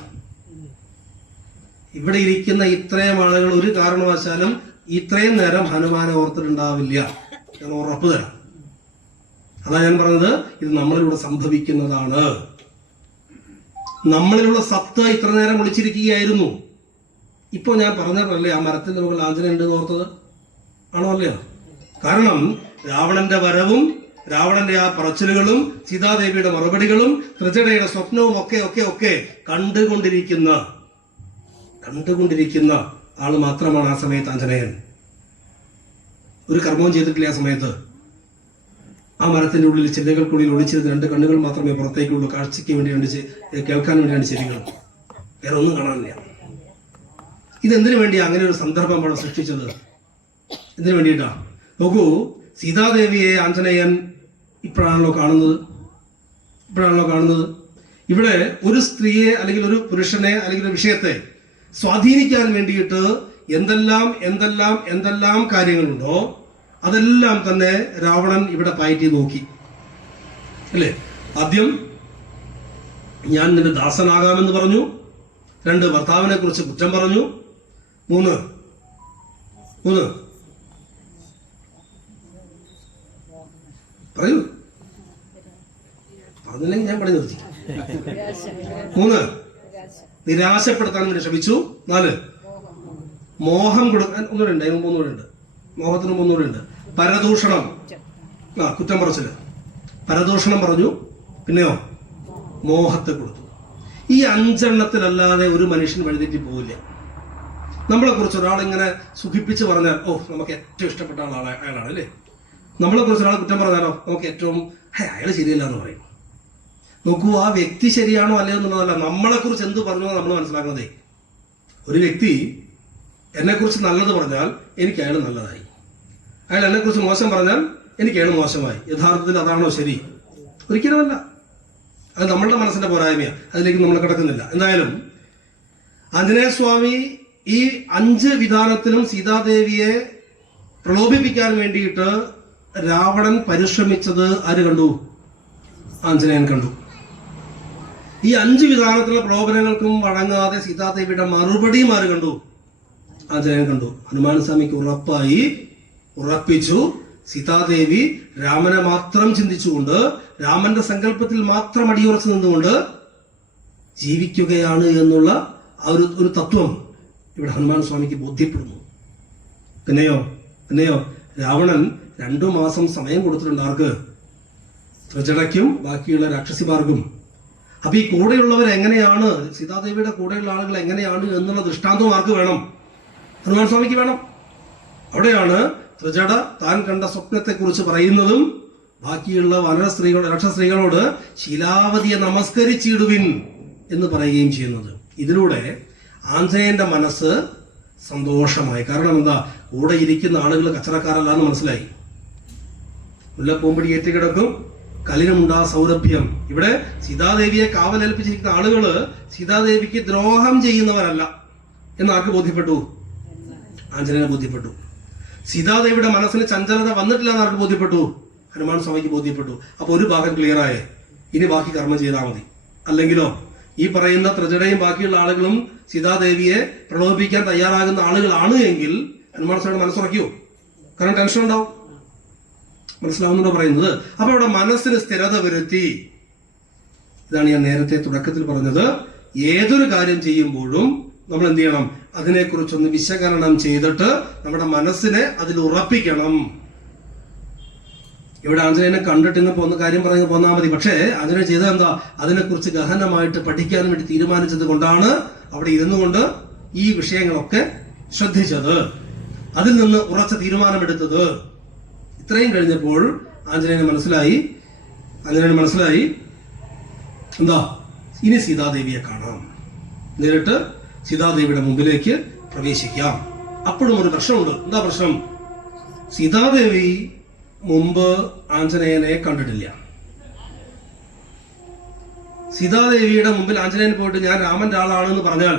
ഇവിടെ ഇരിക്കുന്ന ഇത്രയും ആളുകൾ ഒരു കാരണവശാലും ഇത്രയും നേരം ഹനുമാനെ ഓർത്തിട്ടുണ്ടാവില്ല എന്ന് ഉറപ്പ് തരാം. അതാ ഞാൻ പറഞ്ഞത് ഇത് നമ്മളിലൂടെ സംഭവിക്കുന്നതാണ്. നമ്മളിലുള്ള സത്ത് ഇത്ര നേരം വിളിച്ചിരിക്കുകയായിരുന്നു. ഇപ്പോൾ ഞാൻ പറഞ്ഞിട്ടല്ലേ ആ മരത്തിൽ മുകളിൽ ആഞ്ജന ഉണ്ട് ഓർത്തത്? ആണോ അല്ലയോ? കാരണം രാവണന്റെ വരവും രാവണന്റെ ആ പറച്ചിലുകളും സീതാദേവിയുടെ മറുപടികളും ത്രിജടയുടെ സ്വപ്നവും ഒക്കെ ഒക്കെ ഒക്കെ കണ്ടുകൊണ്ടിരിക്കുന്ന കണ്ടുകൊണ്ടിരിക്കുന്ന ആൾ മാത്രമാണ് ആ സമയത്ത് ആഞ്ജനേയൻ. ഒരു കർമ്മവും ചെയ്തിട്ടില്ല ആ സമയത്ത്. ആ മരത്തിന്റെ ഉള്ളിൽ ചില്ലകൾക്കുള്ളിൽ ഒളിച്ചിരുന്ന രണ്ട് കണ്ണുകൾ മാത്രമേ പുറത്തേക്കുള്ളൂ കാഴ്ചയ്ക്ക് വേണ്ടി രണ്ട് കേൾക്കാൻ വേണ്ടി രണ്ട് ചെവികൾ വേറെ ഒന്നും കാണാനില്ല. ഇതെന്തിനു വേണ്ടി അങ്ങനെ ഒരു സന്ദർഭം അവിടെ സൃഷ്ടിച്ചത്? എന്തിനു വേണ്ടിയിട്ടാ? നോക്കൂ സീതാദേവിയെ ആഞ്ജനേയൻ ഇപ്പോഴാണല്ലോ കാണുന്നത്. ഇപ്പോഴാണല്ലോ കാണുന്നത്. ഇവിടെ ഒരു സ്ത്രീയെ അല്ലെങ്കിൽ ഒരു പുരുഷനെ അല്ലെങ്കിൽ ഒരു വിഷയത്തെ സ്വാധീനിക്കാൻ വേണ്ടിയിട്ട് എന്തെല്ലാം എന്തെല്ലാം എന്തെല്ലാം കാര്യങ്ങളുണ്ടോ അതെല്ലാം തന്നെ രാവണൻ ഇവിടെ പയറ്റി നോക്കി. അല്ലേ? ആദ്യം ഞാൻ നിന്റെ ദാസനാകാമെന്ന് പറഞ്ഞു. രണ്ട് ഭർത്താവിനെ കുറിച്ച് കുറ്റം പറഞ്ഞു. മൂന്ന്. മൂന്ന്. പറയൂ. പറഞ്ഞില്ലെങ്കിൽ ഞാൻ പറഞ്ഞു നിർത്തി. മൂന്ന്. നിരാശപ്പെടുത്താൻ വേണ്ടി ശ്രമിച്ചു. നാല്. മോഹം കൊടുക്കാൻ ഒന്നുകൂടെ ഉണ്ട്. അതിന് മൂന്നുകൂടെ ഉണ്ട്. മോഹത്തിന് മൂന്നുകൂടെ ഉണ്ട്. പരദൂഷണം. ആ കുറ്റം പറച്ചില്ല പരദൂഷണം പറഞ്ഞു പിന്നെയോ? മോഹത്തെ കൊടുത്തു. ഈ അഞ്ചെണ്ണത്തിലല്ലാതെ ഒരു മനുഷ്യൻ വഴിതെറ്റി പോവില്ല. നമ്മളെ കുറിച്ച് ഒരാളിങ്ങനെ സുഖിപ്പിച്ച് പറഞ്ഞാൽ ഓ നമുക്ക് ഏറ്റവും ഇഷ്ടപ്പെട്ട ആളാണ് അയാളാണ് അല്ലേ? നമ്മളെ കുറിച്ച് ഒരാൾ കുറ്റം പറഞ്ഞാലോ നമുക്ക് ഏറ്റവും അയാൾ ശരിയല്ല എന്ന് പറയും. നോക്കൂ ആ വ്യക്തി ശരിയാണോ അല്ലയോ എന്നുള്ളതല്ല നമ്മളെ കുറിച്ച് എന്ത് പറഞ്ഞു നമ്മൾ മനസ്സിലാക്കുന്നതേ ഒരു വ്യക്തി എന്നെ കുറിച്ച് നല്ലത് പറഞ്ഞാൽ എനിക്ക് അയാൾ നല്ലതായി. അയാൾ എന്നെ കുറിച്ച് മോശം പറഞ്ഞാൽ എനിക്കാണ് മോശമായി. യഥാർത്ഥത്തിൽ അതാണോ ശരി? ഒരിക്കലുമല്ല. അത് നമ്മളുടെ മനസ്സിന്റെ പോരായ്മയാണ് അതിലേക്ക് നമ്മൾ കിടക്കുന്നില്ല. എന്തായാലും ആഞ്ജനേയ സ്വാമി ഈ അഞ്ച് വിധാനത്തിലും സീതാദേവിയെ പ്രലോഭിപ്പിക്കാൻ വേണ്ടിയിട്ട് രാവണൻ പരിശ്രമിച്ചത് ആര് കണ്ടു? ആഞ്ജനേയൻ കണ്ടു. ഈ അഞ്ച് വിധാനത്തിലുള്ള പ്രലോഭനങ്ങൾക്കും വഴങ്ങാതെ സീതാദേവിയുടെ മറുപടിയും ആര് കണ്ടു? ആഞ്ജനേയൻ കണ്ടു. ഹനുമാൻ സ്വാമിക്ക് ഉറപ്പായി ഉറപ്പിച്ചു. സീതാദേവി രാമനെ മാത്രം ചിന്തിച്ചുകൊണ്ട് രാമന്റെ സങ്കല്പത്തിൽ മാത്രം അടിയുറച്ചു നിന്നുകൊണ്ട് ജീവിക്കുകയാണ് എന്നുള്ള ആ ഒരു ഒരു തത്വം ഇവിടെ ഹനുമാൻ സ്വാമിക്ക് ബോധ്യപ്പെടുന്നു. പിന്നെയോ പിന്നെയോ രാവണൻ രണ്ടു മാസം സമയം കൊടുത്തിട്ടുണ്ട് ആർക്ക്? ത്രിജടയ്ക്കും ബാക്കിയുള്ള രാക്ഷസിമാർക്കും. അപ്പൊ ഈ കൂടെയുള്ളവർ എങ്ങനെയാണ് സീതാദേവിയുടെ കൂടെയുള്ള ആളുകൾ എങ്ങനെയാണ് എന്നുള്ള ദൃഷ്ടാന്തവും ആർക്ക് വേണം? ഹനുമാൻ സ്വാമിക്ക് വേണം. അവിടെയാണ് ത്രിജട താൻ കണ്ട സ്വപ്നത്തെ കുറിച്ച് പറയുന്നതും ബാക്കിയുള്ള വനര സ്ത്രീകളോട് രക്ഷസ്ത്രീകളോട് ശിലാവതിയെ നമസ്കരിച്ചിടുവിൻ എന്ന് പറയുകയും ചെയ്യുന്നത്. ഇതിലൂടെ ആഞ്ജനേയന്റെ മനസ്സ് സന്തോഷമായി. കാരണം എന്താ? കൂടെ ഇരിക്കുന്ന ആളുകൾ കച്ചറക്കാരല്ല എന്ന് മനസ്സിലായി. മുല്ലപ്പൂമ്പടി ഏറ്റുകിടക്കും കലിനുണ്ടാ സൗരഭ്യം. ഇവിടെ സീതാദേവിയെ കാവലേൽപ്പിച്ചിരിക്കുന്ന ആളുകൾ സീതാദേവിക്ക് ദ്രോഹം ചെയ്യുന്നവരല്ല. എന്ന് ആർക്ക് ബോധ്യപ്പെട്ടു? ആഞ്ജനെ ബോധ്യപ്പെട്ടു. സീതാദേവിയുടെ മനസ്സിന് ചഞ്ചലത വന്നിട്ടില്ല എന്ന് ആർക്ക് ബോധ്യപ്പെട്ടു? ഹനുമാൻ സ്വാമിക്ക് ബോധ്യപ്പെട്ടു. അപ്പോൾ ഒരു ഭാഗം ക്ലിയർ ആയേ. ഇനി ബാക്കി കർമ്മം ചെയ്താൽ മതി. അല്ലെങ്കിലോ ഈ പറയുന്ന ത്രിജടയും ബാക്കിയുള്ള ആളുകളും സീതാദേവിയെ പ്രലോഭിപ്പിക്കാൻ തയ്യാറാകുന്ന ആളുകളാണ് എങ്കിൽ ഹനുമാൻ സ്വാമിയുടെ മനസ്സുറക്കിയോ? കാരണം ടെൻഷൻ ഉണ്ടാവും മനസ്സിലാവുന്നുണ്ടോ പറയുന്നത്? അപ്പൊ അവിടെ മനസ്സിന് സ്ഥിരത വരുത്തി. ഇതാണ് ഞാൻ നേരത്തെ തുടക്കത്തിൽ പറഞ്ഞത്. ഏതൊരു കാര്യം ചെയ്യുമ്പോഴും നമ്മൾ എന്ത് ചെയ്യണം അതിനെക്കുറിച്ചൊന്ന് വിശകലനം ചെയ്തിട്ട് നമ്മുടെ മനസ്സിനെ അതിൽ ഉറപ്പിക്കണം. ഇവിടെ ആഞ്ജനേയനെ കണ്ടിട്ട് ഇന്ന് പോകുന്ന കാര്യം പറഞ്ഞു പോന്നാൽ മതി. പക്ഷേ ആഞ്ജനേയ ചെയ്തത് എന്താ? അതിനെക്കുറിച്ച് ഗഹനമായിട്ട് പഠിക്കാൻ വേണ്ടി തീരുമാനിച്ചത് കൊണ്ടാണ് അവിടെ ഇരുന്നു കൊണ്ട് ഈ വിഷയങ്ങളൊക്കെ ശ്രദ്ധിച്ചത്. അതിൽ നിന്ന് ഉറച്ച തീരുമാനമെടുത്തത്. ഇത്രയും കഴിഞ്ഞപ്പോൾ ആഞ്ജനേയന് മനസ്സിലായി. ആഞ്ജനേയന് മനസ്സിലായി. എന്താ? ഇനി സീതാദേവിയെ കാണാം. നേരിട്ട് സീതാദേവിയുടെ മുമ്പിലേക്ക് പ്രവേശിക്കാം. അപ്പോഴും ഒരു പ്രശ്നമുണ്ട്. എന്താ പ്രശ്നം? സീതാദേവി മുമ്പ് ആഞ്ജനേയനെ കണ്ടിട്ടില്ല. സീതാദേവിയുടെ മുമ്പിൽ ആഞ്ജനേയൻ പോയിട്ട് ഞാൻ രാമന്റെ ആളാണെന്ന് പറഞ്ഞാൽ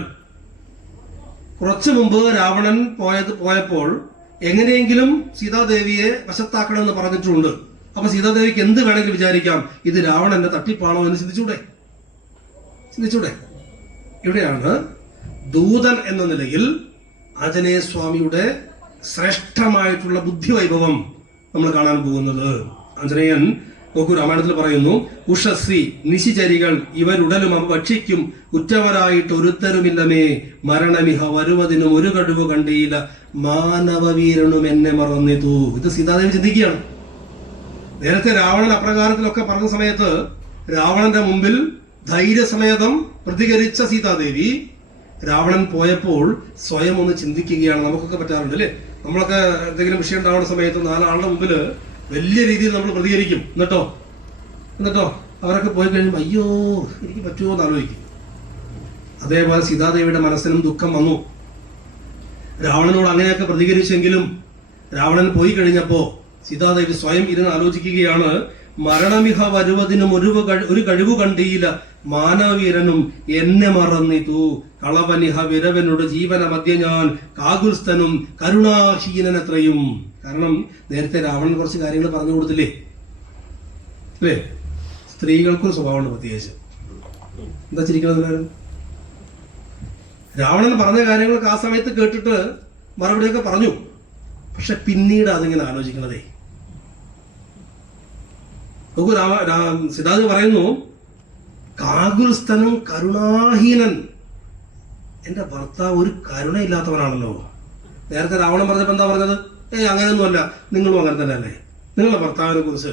കുറച്ചു മുമ്പ് രാവണൻ പോയത് പോയപ്പോൾ എങ്ങനെയെങ്കിലും സീതാദേവിയെ വശത്താക്കണമെന്ന് പറഞ്ഞിട്ടുണ്ട്. അപ്പൊ സീതാദേവിക്ക് എന്ത് വേണമെങ്കിലും വിചാരിക്കാം? ഇത് രാവണന്റെ തട്ടിപ്പാണോ എന്ന് ചിന്തിച്ചൂടെ? ചിന്തിച്ചൂടെ? ഇവിടെയാണ് ദൂതൻ എന്ന നിലയിൽ ആഞ്ജനേയ സ്വാമിയുടെ ശ്രേഷ്ഠമായിട്ടുള്ള ബുദ്ധിവൈഭവം നമ്മൾ കാണാൻ പോകുന്നത്. ആഞ്ജനേയൻ നോക്കൂ രാമായണത്തിൽ പറയുന്നു ഉഷശ്രീ നിശിചരികൾ ഇവരുടലും അവ ഭക്ഷിക്കും. ഉറ്റവരായിട്ട് ഒരുത്തരുമില്ലമേ. മരണമിഹ വരുവതിനും ഒരു കഴിവ് കണ്ടിയില്ല മാനവവീരനും എന്നെ മറന്നിതു. ഇത് സീതാദേവി ചിന്തിക്കുകയാണ്. നേരത്തെ രാവണൻ അപ്രകാരത്തിലൊക്കെ പറഞ്ഞ സമയത്ത് രാവണന്റെ മുമ്പിൽ ധൈര്യസമേതം പ്രതികരിച്ച സീതാദേവി രാവണൻ പോയപ്പോൾ സ്വയം ഒന്ന് ചിന്തിക്കുകയാണ്. നമുക്കൊക്കെ പറ്റാറുണ്ട് അല്ലേ? നമ്മളൊക്കെ എന്തെങ്കിലും വിഷയം ഉണ്ടാവുന്ന സമയത്ത് നാലാളുടെ മുമ്പിൽ വലിയ രീതിയിൽ നമ്മൾ പ്രതികരിക്കും. എന്നിട്ടോ? എന്നിട്ടോ? അവരൊക്കെ പോയി കഴിയുമ്പോൾ അയ്യോ എനിക്ക് പറ്റുമോ എന്ന് ആലോചിക്കും. അതേപോലെ സീതാദേവിയുടെ മനസ്സിനും ദുഃഖം വന്നു. രാവണനോട് അങ്ങനെയൊക്കെ പ്രതികരിച്ചെങ്കിലും രാവണൻ പോയി കഴിഞ്ഞപ്പോൾ സീതാദേവി സ്വയം ഇരുന്ന് ആലോചിക്കുകയാണ് മരണമിഹ വരുവതിനും ഒരു ഒരു കഴിവ് കണ്ടിയില്ല. മാനവീരനും എന്നെ മറന്നിതു. കളവനിഹ വിരവനോട് ജീവന മധ്യ ഞാൻ കാകുൽസ്ഥനും കരുണാശീലനത്രയും. കാരണം നേരത്തെ രാവണൻ കുറച്ച് കാര്യങ്ങൾ പറഞ്ഞു കൊടുത്തില്ലേ? അല്ലേ? സ്ത്രീകൾക്കൊരു സ്വഭാവമുണ്ട് പ്രത്യേകിച്ച്. എന്താ ചിരിക്കണത് രാവണൻ പറഞ്ഞ കാര്യങ്ങളൊക്കെ ആ സമയത്ത് കേട്ടിട്ട് മറുപടിയൊക്കെ പറഞ്ഞു. പക്ഷെ പിന്നീട് അതിങ്ങനെ ആലോചിക്കണതേ നോക്കൂ രാമ സിദ്ധാർത്ഥ പറയുന്നു കാകുൽസ്ഥനും കരുണാഹീനൻ. എന്റെ ഭർത്താവ് ഒരു കരുണയില്ലാത്തവനാണല്ലോ. നേരത്തെ രാവണൻ പറഞ്ഞപ്പോൾ എന്താ പറഞ്ഞത്? ഏയ് അങ്ങനെയൊന്നുമല്ല. നിങ്ങളും അങ്ങനെ തന്നെ അല്ലേ നിങ്ങളുടെ ഭർത്താവിനെ കുറിച്ച്.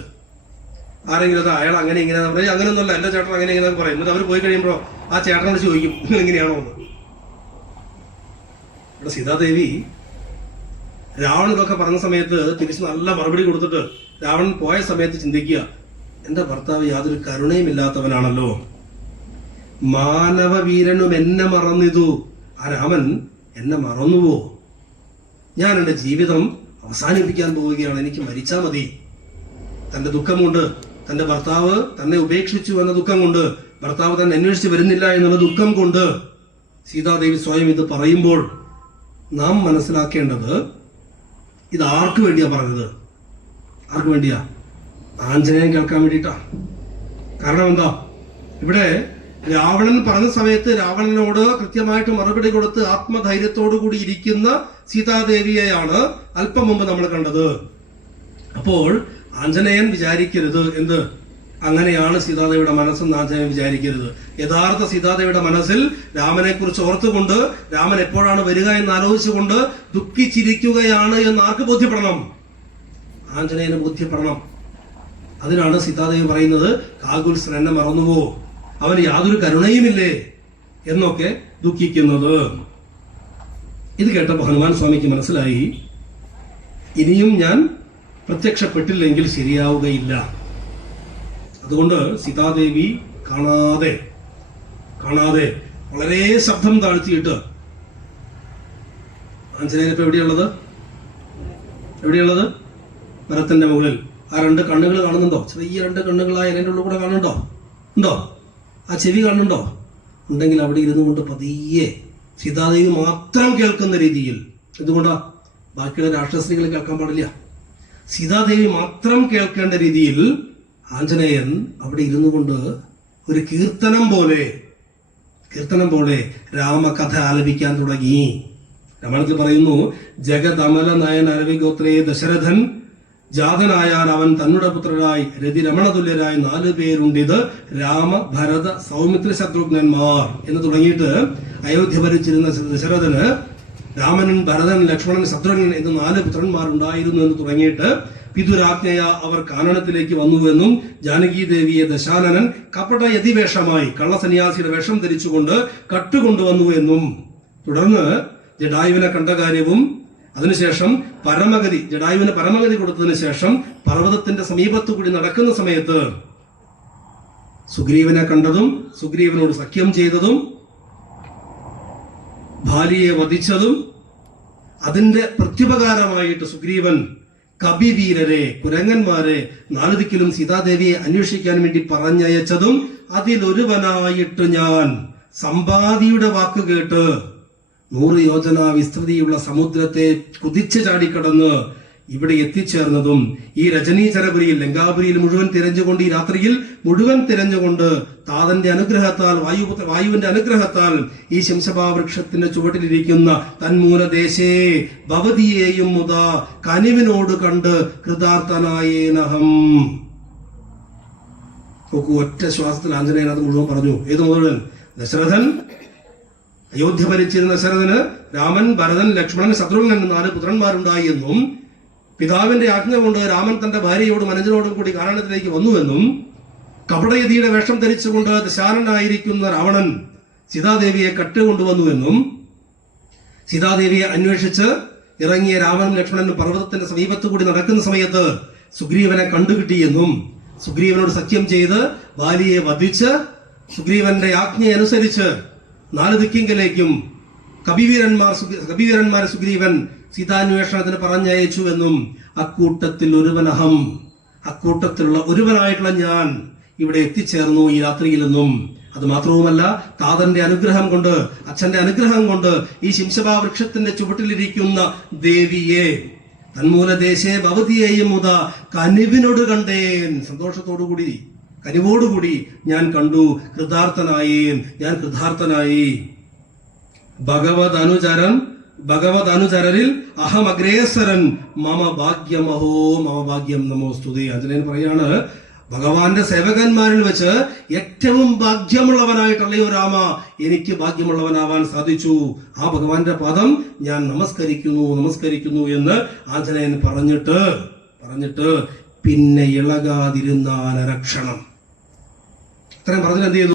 ആരെങ്കിലും അയാൾ അങ്ങനെ ഇങ്ങനെ പറയും അങ്ങനെയൊന്നുമല്ല. എന്റെ ചേട്ടൻ അങ്ങനെ ഇങ്ങനെ പറയും. എന്നിട്ട് അവർ പോയി കഴിയുമ്പോൾ ആ ചേട്ടനോട് ചോദിക്കും നിങ്ങൾ എങ്ങനെയാണോ എന്ന്? ഇവിടെ സീതാദേവി രാവണൻ ഇതൊക്കെ പറഞ്ഞ സമയത്ത് തിരിച്ച് നല്ല മറുപടി കൊടുത്തിട്ട് രാവണൻ പോയ സമയത്ത് ചിന്തിക്കുക എന്റെ ഭർത്താവ് യാതൊരു കരുണയും ഇല്ലാത്തവനാണല്ലോ മാനവവീരനും എന്നെ മറന്നിതു. ആ രാമൻ എന്നെ മറന്നുവോ? ഞാൻ എന്റെ ജീവിതം അവസാനിപ്പിക്കാൻ പോവുകയാണ്. എനിക്ക് മരിച്ചാൽ മതി. തന്റെ ദുഃഖമുണ്ട്. തന്റെ ഭർത്താവ് തന്നെ ഉപേക്ഷിച്ചു എന്ന ദുഃഖം കൊണ്ട് ഭർത്താവ് തന്നെ അന്വേഷിച്ച് വരുന്നില്ല എന്നുള്ള ദുഃഖം കൊണ്ട് സീതാദേവി സ്വയം ഇത് പറയുമ്പോൾ നാം മനസ്സിലാക്കേണ്ടത് ഇത് ആർക്ക് വേണ്ടിയാ പറഞ്ഞത്? ആർക്ക് വേണ്ടിയാ? ആഞ്ജനേയൻ കേൾക്കാൻ വേണ്ടിയിട്ടാ. കാരണം എന്താ? ഇവിടെ രാവണൻ പറഞ്ഞ സമയത്ത് രാവണനോട് കൃത്യമായിട്ട് മറുപടി കൊടുത്ത് ആത്മധൈര്യത്തോടു കൂടി ഇരിക്കുന്ന സീതാദേവിയെയാണ് അല്പം മുമ്പ് നമ്മൾ കണ്ടത്. അപ്പോൾ ആഞ്ജനേയൻ വിചാരിക്കരുത് എന്ത്? അങ്ങനെയാണ് സീതാദേവിയുടെ മനസ്സെന്ന് ആഞ്ജനേയൻ വിചാരിക്കരുത്. യഥാർത്ഥ സീതാദേവിയുടെ മനസ്സിൽ രാമനെ കുറിച്ച് ഓർത്തുകൊണ്ട് രാമൻ എപ്പോഴാണ് വരിക എന്ന് ആലോചിച്ചുകൊണ്ട് ദുഃഖിച്ചിരിക്കുകയാണ് എന്ന് ആർക്ക് ബോധ്യപ്പെടണം? ആഞ്ജനേയന് ബോധ്യപ്പെടണം. അതിനാണ് സീതാദേവി പറയുന്നത് കാകുൽസൻ എന്നെ മറന്നുവോ അവന് യാതൊരു കരുണയുമില്ലേ എന്നൊക്കെ ദുഃഖിക്കുന്നത്. ഇത് കേട്ടപ്പോൾ ഹനുമാൻ സ്വാമിക്ക് മനസ്സിലായി. ഇനിയും ഞാൻ പ്രത്യക്ഷപ്പെട്ടില്ലെങ്കിൽ ശരിയാവുകയില്ല. അതുകൊണ്ട് സീതാദേവി കാണാതെ കാണാതെ വളരെ ശബ്ദം താഴ്ത്തിയിട്ട് ആഞ്ജനേയൻ ഇപ്പൊ എവിടെയുള്ളത്? എവിടെയുള്ളത്? മരത്തിന്റെ മുകളിൽ. ആ രണ്ട് കണ്ണുകൾ കാണുന്നുണ്ടോ? ചെറിയ രണ്ട് കണ്ണുകളായ എന്റെ ഉള്ളിൽ കൂടെ കാണുന്നുണ്ടോ? ഉണ്ടോ? ആ ചെവി കാണുന്നുണ്ടോ ഉണ്ടെങ്കിൽ അവിടെ ഇരുന്നു കൊണ്ട് പതിയെ സീതാദേവി മാത്രം കേൾക്കുന്ന രീതിയിൽ. എന്തുകൊണ്ടാ? ബാക്കിയുള്ള രാക്ഷസ്ത്രീകൾ കേൾക്കാൻ പാടില്ല. സീതാദേവി മാത്രം കേൾക്കേണ്ട രീതിയിൽ ആഞ്ജനേയൻ അവിടെ ഇരുന്നു കൊണ്ട് ഒരു കീർത്തനം പോലെ കീർത്തനം പോലെ രാമകഥ ആലപിക്കാൻ തുടങ്ങി. രാമായണത്തിൽ പറയുന്നു ജഗതമല നയൻ അരവിഗോത്രേ ദശരഥൻ ജാതനായാൽ അവൻ തന്നുടെ പുത്രരായി രതി നാല് പേരുണ്ടിത് രാമ ഭരത സൗമിത്ര ശത്രുഘ്നന്മാർ എന്ന് തുടങ്ങിയിട്ട് അയോധ്യ ഭരിച്ചിരുന്ന ദശരഥന് രാമനൻ ഭരതൻ ലക്ഷ്മണൻ ശത്രുഘ്നൻ എന്ന് നാല് പുത്രന്മാരുണ്ടായിരുന്നു എന്ന് തുടങ്ങിയിട്ട് പിതുരാജ്ഞയ അവർ കാനനത്തിലേക്ക് വന്നുവെന്നും ജാനകി ദേവിയെ ദശാനനൻ കപട യതിവേഷമായി കള്ളസന്യാസിയുടെ വേഷം ധരിച്ചുകൊണ്ട് കട്ടുകൊണ്ടുവന്നുവെന്നും തുടർന്ന് ജഡായുവിനെ കണ്ട കാര്യവും അതിനുശേഷം പരമഗതി ജഡായുവിന് പരമഗതി കൊടുത്തതിന് ശേഷം പർവതത്തിന്റെ സമീപത്തു കൂടി നടക്കുന്ന സമയത്ത് സുഗ്രീവനെ കണ്ടതും സുഗ്രീവനോട് സഖ്യം ചെയ്തതും ഭാര്യയെ വധിച്ചതും അതിന്റെ പ്രത്യുപകാരമായിട്ട് സുഗ്രീവൻ കപിവീരരെ കുരങ്ങന്മാരെ നാലുദിക്കിലും സീതാദേവിയെ അന്വേഷിക്കാൻ വേണ്ടി പറഞ്ഞയച്ചതും അതിലൊരുവനായിട്ട് ഞാൻ സമ്പാദിയുടെ വാക്ക് കേട്ട് നൂറ് യോജന വിസ്തൃതിയുള്ള സമുദ്രത്തെ കുതിച്ചു ചാടിക്കടന്ന് ഇവിടെ എത്തിച്ചേർന്നതും ഈ രജനീചരപുരിയിൽ ലങ്കാപുരിയിൽ മുഴുവൻ തിരഞ്ഞുകൊണ്ട് ഈ രാത്രിയിൽ മുഴുവൻ തിരഞ്ഞുകൊണ്ട് താതന്റെ അനുഗ്രഹത്താൽ വായുപുത്ര വായുവിന്റെ അനുഗ്രഹത്താൽ ഈ ശംശഭാ വൃക്ഷത്തിന്റെ ചുവട്ടിലിരിക്കുന്ന തന്മൂലദേശേ ഭവതിയെയും മുത കനിവിനോട് കണ്ട് കൃതാർത്ഥനായേനഹം ഒറ്റ ശ്വാസത്തിൽ ആഞ്ജനേയനാഥ് മുഴുവൻ പറഞ്ഞു. ഏത് മുഴുവൻ ദശരഥൻ അയോധ്യ ഭരിച്ചിരുന്ന ദശരഥന് രാമൻ ഭരതൻ ലക്ഷ്മണൻ ശത്രുഘ്നൻ നാല് പുത്രന്മാരുണ്ടായി എന്നും പിതാവിന്റെ ആജ്ഞ കൊണ്ട് രാമൻ തന്റെ ഭാര്യയോടും അനുജനോടും കൂടി കാരണത്തിലേക്ക് വന്നുവെന്നും കപടയതിയുടെ വേഷം ധരിച്ചുകൊണ്ട് ദശാനനായിരിക്കുന്ന രാവണൻ സീതാദേവിയെ കട്ടുകൊണ്ടുവന്നുവെന്നും സീതാദേവിയെ അന്വേഷിച്ച് ഇറങ്ങിയ രാമനും ലക്ഷ്മണനും പർവതത്തിന്റെ സമീപത്തു കൂടി നടക്കുന്ന സമയത്ത് സുഗ്രീവനെ കണ്ടുകിട്ടിയെന്നും സുഗ്രീവനോട് സഖ്യം ചെയ്ത് ബാലിയെ വധിച്ച് സുഗ്രീവന്റെ ആജ്ഞയനുസരിച്ച് നാല് ദിക്കിങ്കലേക്കും കബിവീരന്മാർ കവിവീരന്മാരെ സുഗ്രീവൻ സീതാന്വേഷണത്തിന് പറഞ്ഞയച്ചു എന്നും അക്കൂട്ടത്തിൽ ഒരുവനഹം അക്കൂട്ടത്തിലുള്ള ഒരുവനായിട്ടുള്ള ഞാൻ ഇവിടെ എത്തിച്ചേർന്നു ഈ രാത്രിയിലെന്നും അത് മാത്രവുമല്ല താതന്റെ അനുഗ്രഹം കൊണ്ട് അച്ഛന്റെ അനുഗ്രഹം കൊണ്ട് ഈ ശിംശഭാ വൃക്ഷത്തിന്റെ ചുവട്ടിലിരിക്കുന്ന ദേവിയെ തന്മൂലദേശേ ഭവതിയെയും മുത കനിവിനോട് കണ്ടേൻ സന്തോഷത്തോടുകൂടി കനിവോടുകൂടി ഞാൻ കണ്ടു കൃതാർത്ഥനായി ഞാൻ കൃതാർത്ഥനായി. ഭഗവത് അനുചരൻ ഭഗവത് അനുചരരിൽ അഹം അഗ്രേസരൻ മമ ഭാഗ്യമഹോ മമ ഭാഗ്യം നമോ സ്തുതി. അഞ്ജനയൻ പറയാണ് ഭഗവാന്റെ സേവകന്മാരിൽ വെച്ച് ഏറ്റവും ഭാഗ്യമുള്ളവനായിട്ടല്ലയോ രാമ എനിക്ക് ഭാഗ്യമുള്ളവനാവാൻ സാധിച്ചു. ആ ഭഗവാന്റെ പദം ഞാൻ നമസ്കരിക്കുന്നു നമസ്കരിക്കുന്നു എന്ന് ആഞ്ജനേയൻ പറഞ്ഞിട്ട് പറഞ്ഞിട്ട് പിന്നെ ഇളകാതിരുന്ന രക്ഷണം ഇത്രയും പറഞ്ഞിട്ട് എന്ത് ചെയ്തു